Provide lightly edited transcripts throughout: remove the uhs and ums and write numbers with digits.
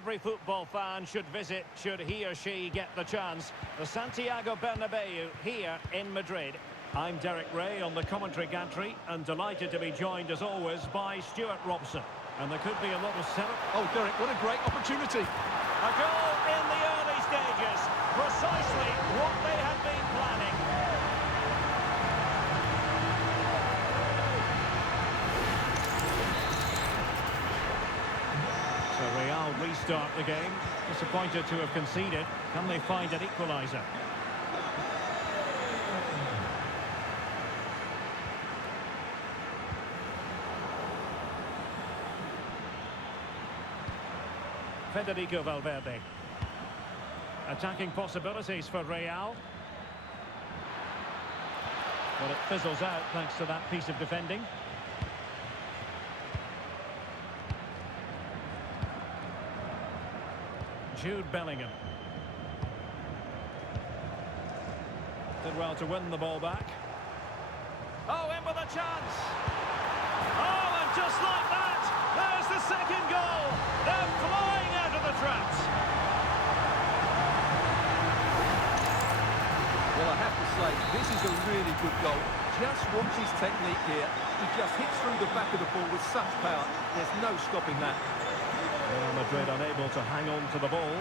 every football fan should visit should he or she get the chance. The Santiago Bernabeu here in Madrid. I'm Derek Ray on the commentary gantry and delighted to be joined as always by Stuart Robson. And there could be a lot of setup. Oh, Derek, what a great opportunity. A goal in the early stages. Precisely what they had been planning. So Real restart the game. Disappointed to have conceded. Can they find an equaliser? Federico Valverde. Attacking possibilities for Real. Well, it fizzles out thanks to that piece of defending. Jude Bellingham. Did well to win the ball back. Oh, in with a chance! Oh, and just like that, there's the second goal! They're flying out of the traps! Well, I have to say, this is a really good goal. Just watch his technique here. He just hits through the back of the ball with such power. There's no stopping that. Real Madrid unable to hang on to the ball.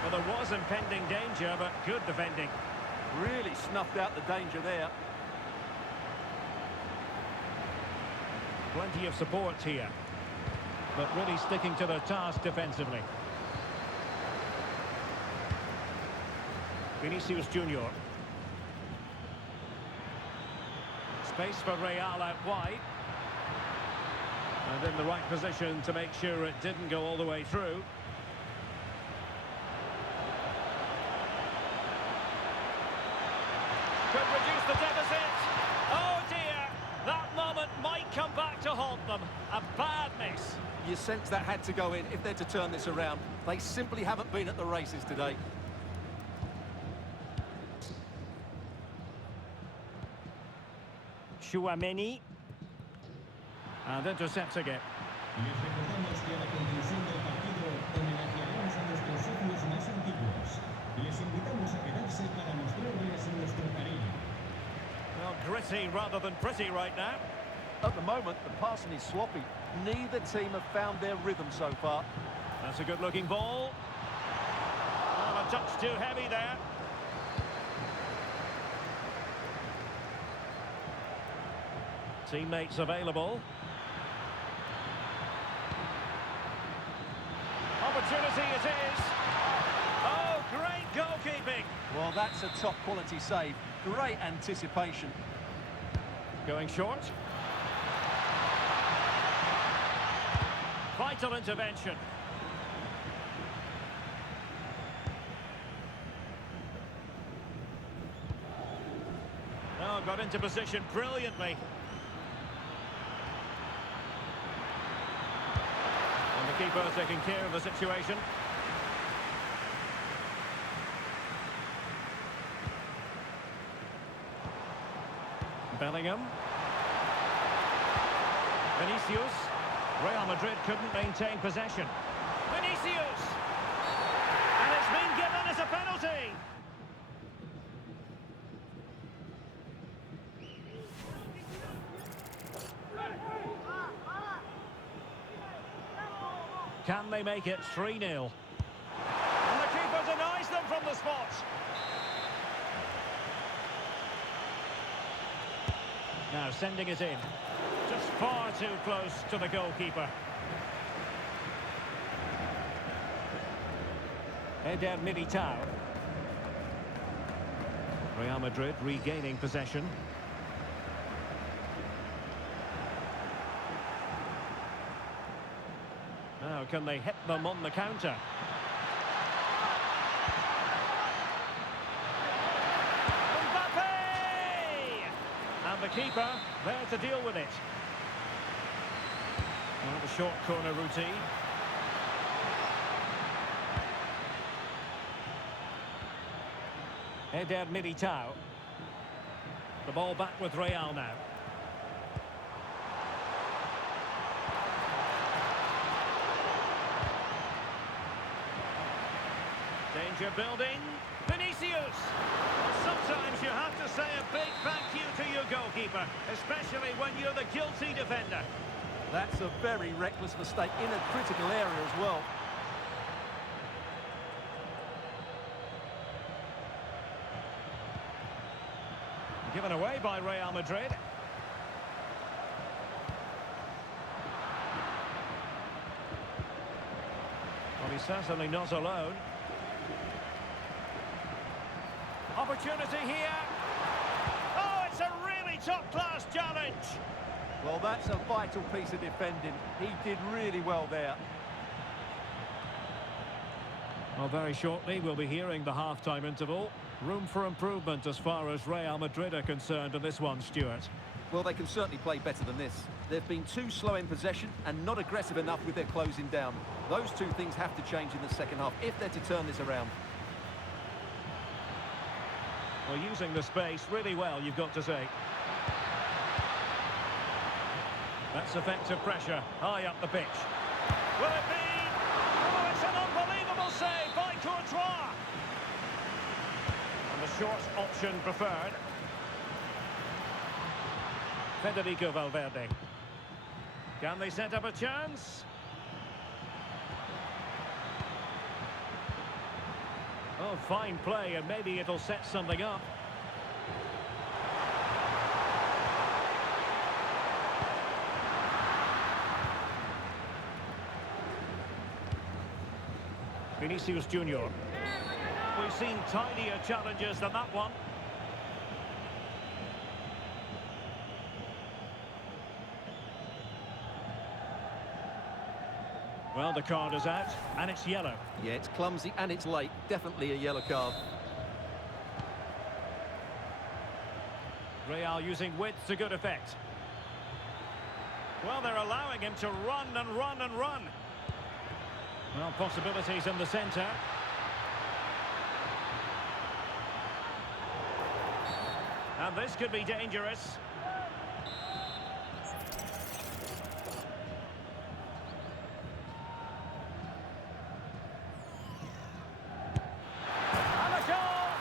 Well, there was impending danger, but good defending. Really snuffed out the danger there. Plenty of support here. But really sticking to their task defensively. Vinicius Junior. Space for Real out wide. And in the right position to make sure it didn't go all the way through. Could reduce the deficit. Oh dear, that moment might come back to haunt them. A bad miss. You sense that had to go in if they're to turn this around. They simply haven't been at the races today. Tchouaméni. And intercepting it. Les recordamos que a la conclusión del partido homenajearemos a nuestros socios más antiguos. Les invitamos a quedarse para mostrarles nuestro cariño. Well, gritty rather than pretty right now. At the moment, the passing is sloppy. Neither team have found their rhythm so far. That's a good-looking ball. Well, a touch too heavy there. Teammates available. Opportunity it is. Oh, great goalkeeping. Well, that's a top-quality save. Great anticipation. Going short. Vital intervention. Oh, got into position brilliantly. And the keeper taking care of the situation. Bellingham. Vinicius. Real Madrid couldn't maintain possession. Vinicius! And it's been given as a penalty! Can they make it 3-0? And the keeper denies them from the spot. Now sending it in. Just far too close to the goalkeeper. Eder Militao. Real Madrid regaining possession. Now can they hit them on the counter? Mbappe! And the keeper there to deal with it. Well, the short corner routine. Eder Militao. The ball back with Real now. Danger building. Vinicius! Sometimes you have to say a big thank you to your goalkeeper, especially when you're the guilty defender. That's a very reckless mistake in a critical area as well. Given away by Real Madrid. Well, he's certainly not alone. Opportunity here. Oh, it's a really top-class challenge. Well, that's a vital piece of defending. He did really well there. Well, very shortly we'll be hearing the half-time interval. Room for improvement as far as Real Madrid are concerned in this one, Stuart. Well, they can certainly play better than this. They've been too slow in possession and not aggressive enough with their closing down. Those two things have to change in the second half if they're to turn this around. Well, using the space really well, you've got to say. That's effective pressure, high up the pitch. Will it be? Oh, it's an unbelievable save by Courtois. And the short option preferred. Federico Valverde. Can they set up a chance? Oh, fine play, and maybe it'll set something up. Vinicius Junior. We've seen tidier challenges than that one. Well, the card is out, and it's yellow. Yeah, it's clumsy and it's late. Definitely a yellow card. Real using width to good effect. Well, they're allowing him to run and run and run. Well, possibilities in the centre. And this could be dangerous. And a goal,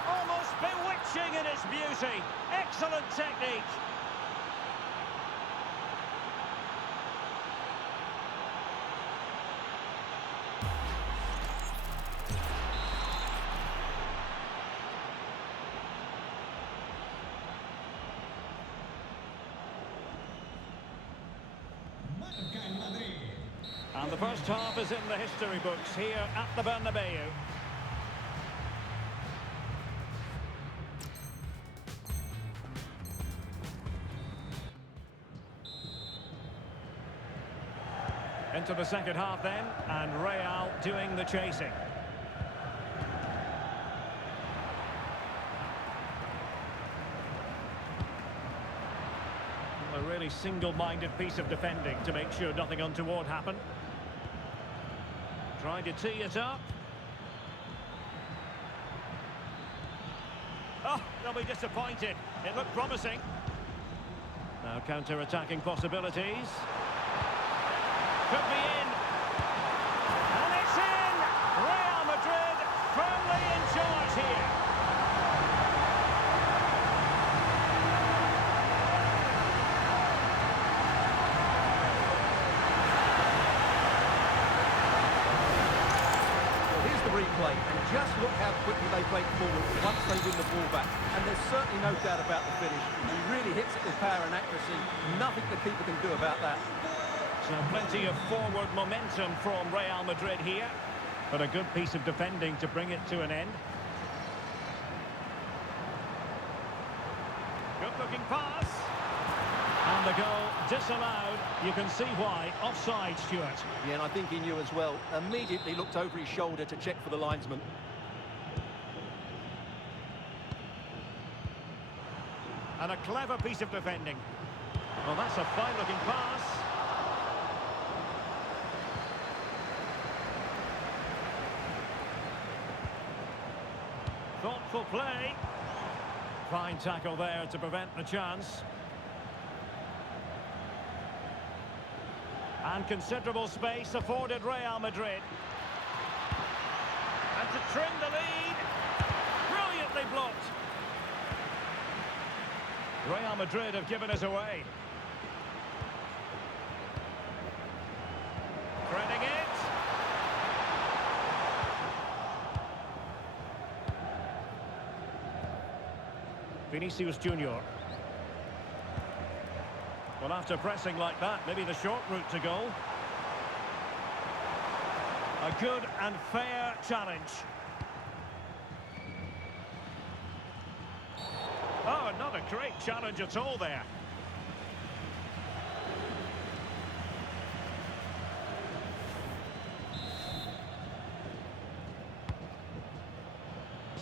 almost bewitching in its beauty. Excellent technique. Marca el Madrid. And the first half is in the history books here at the Bernabeu. Into the second half then, and Real doing the chasing. A really single-minded piece of defending to make sure nothing untoward happened. Trying to tee it up. Oh, they'll be disappointed. It looked promising. Now counter-attacking possibilities. Could be in. And it's in! Real Madrid firmly in charge here. Well, here's the replay, and just look how quickly they break forward once they win the ball back. And there's certainly no doubt about the finish. He really hits it with power and accuracy. Nothing the keeper can do about that. So plenty of forward momentum from Real Madrid here, but a good piece of defending to bring it to an end. Good-looking pass. And the goal disallowed. You can see why. Offside, Stuart. Yeah, and I think he knew as well. Immediately looked over his shoulder to check for the linesman. And a clever piece of defending. Well, that's a fine-looking pass. Thoughtful play. Fine tackle there to prevent the chance. And considerable space afforded Real Madrid. And to trim the lead. Brilliantly blocked. Real Madrid have given us away. Threading it. Vinicius Junior. Well, after pressing like that, maybe the short route to goal. A good and fair challenge. Oh, not a great challenge at all there.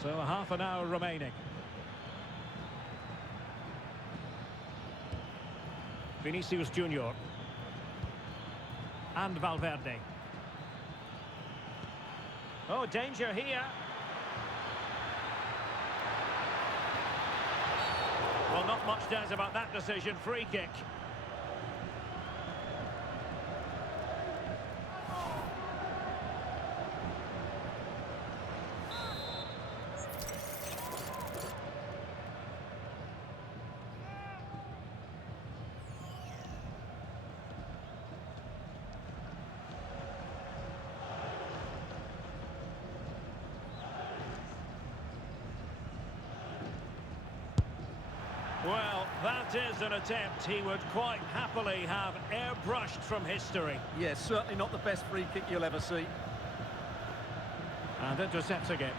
So half an hour remaining. Vinicius Junior. And Valverde. Oh, danger here. Well, not much doubt about that decision. Free kick. Well, that is an attempt he would quite happily have airbrushed from history. Yeah, certainly not the best free kick you'll ever see. And intercepts again.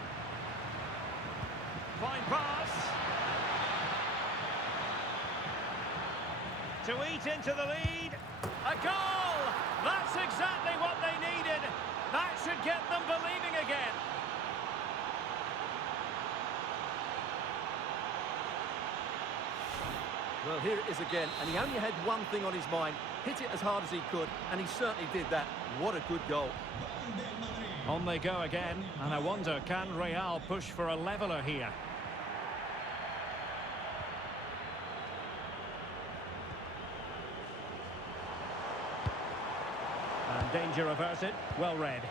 Fine pass. To eat into the lead. A goal! That's exactly what they needed. That should get them believing again. Well, here it is again, and he only had one thing on his mind. Hit it as hard as he could, and he certainly did that. What a good goal. On they go again, and I wonder, can Real push for a leveller here? And danger averted, well read.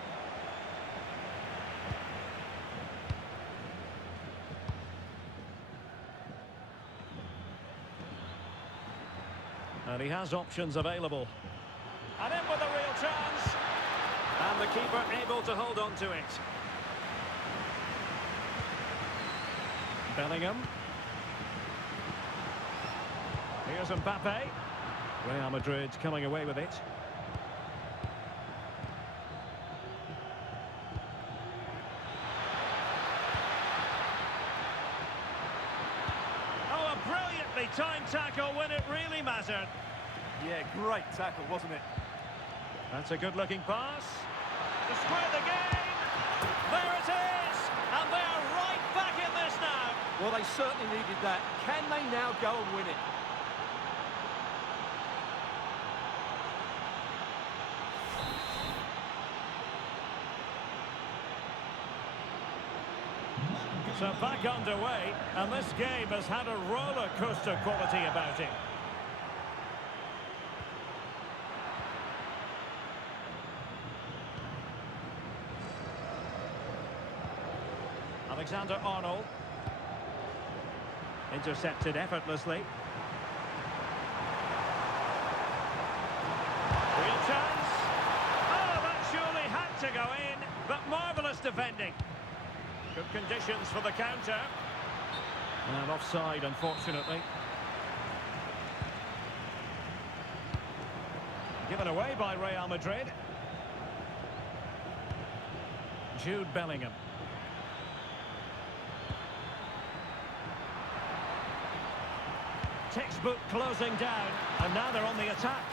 And he has options available. And in with a real chance. And the keeper able to hold on to it. Bellingham. Here's Mbappe. Real Madrid coming away with it. Oh, a brilliantly timed tackle when it really mattered. Yeah, great tackle, wasn't it? That's a good-looking pass. To square the game. There it is. And they're right back in this now. Well, they certainly needed that. Can they now go and win it? So back underway, and this game has had a roller coaster quality about it. Alexander-Arnold. Intercepted effortlessly. Real chance. Oh, that surely had to go in, but marvellous defending. Good conditions for the counter. And offside, unfortunately. Given away by Real Madrid. Jude Bellingham. Textbook closing down, and now they're on the attack.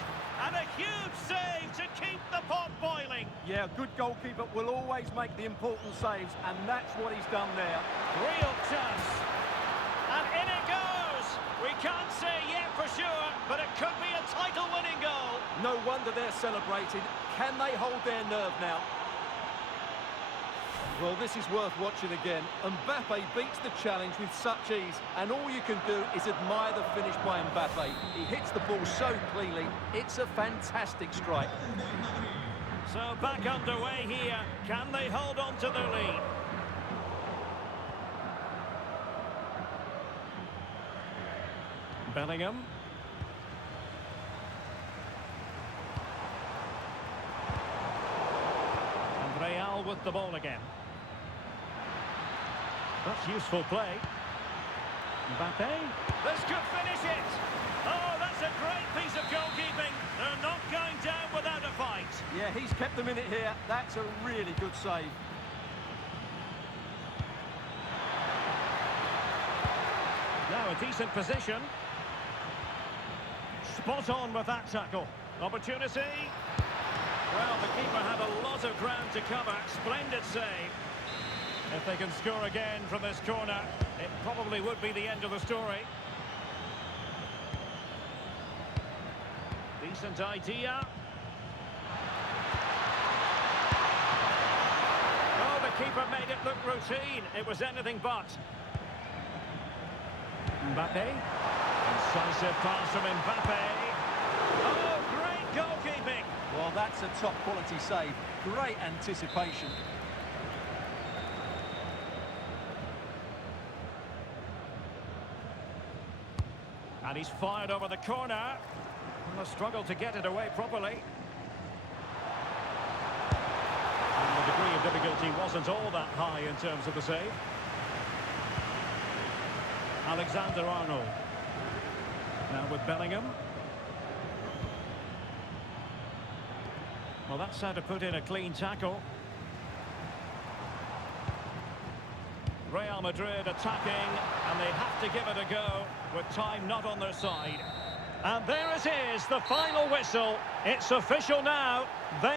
And a huge save to keep the pot boiling. Yeah, a good goalkeeper will always make the important saves, and that's what he's done there. Real chance. And in it goes. We can't say yet for sure, but it could be a title-winning goal. No wonder they're celebrating. Can they hold their nerve now? Well, this is worth watching again. Mbappe beats the challenge with such ease, and all you can do is admire the finish by Mbappe. He hits the ball so cleanly. It's a fantastic strike. So back underway here. Can they hold on to their lead? Bellingham. And Real with the ball again. That's useful play. Mbappe. This could finish it. Oh, that's a great piece of goalkeeping. They're not going down without a fight. Yeah, he's kept them in it here. That's a really good save. Now a decent position. Spot on with that tackle. Opportunity. Well, the keeper had a lot of ground to cover. Splendid save. If they can score again from this corner, it probably would be the end of the story. Decent idea. Oh, the keeper made it look routine. It was anything but. Mbappe. Incisive pass from Mbappe. Oh, great goalkeeping. Well, that's a top quality save. Great anticipation. And he's fired over the corner. And a struggle to get it away properly. And the degree of difficulty wasn't all that high in terms of the save. Alexander-Arnold. Now with Bellingham. Well, that's how to put in a clean tackle. Real Madrid attacking, and they have to give it a go with time not on their side. And there it is, the final whistle. It's official now.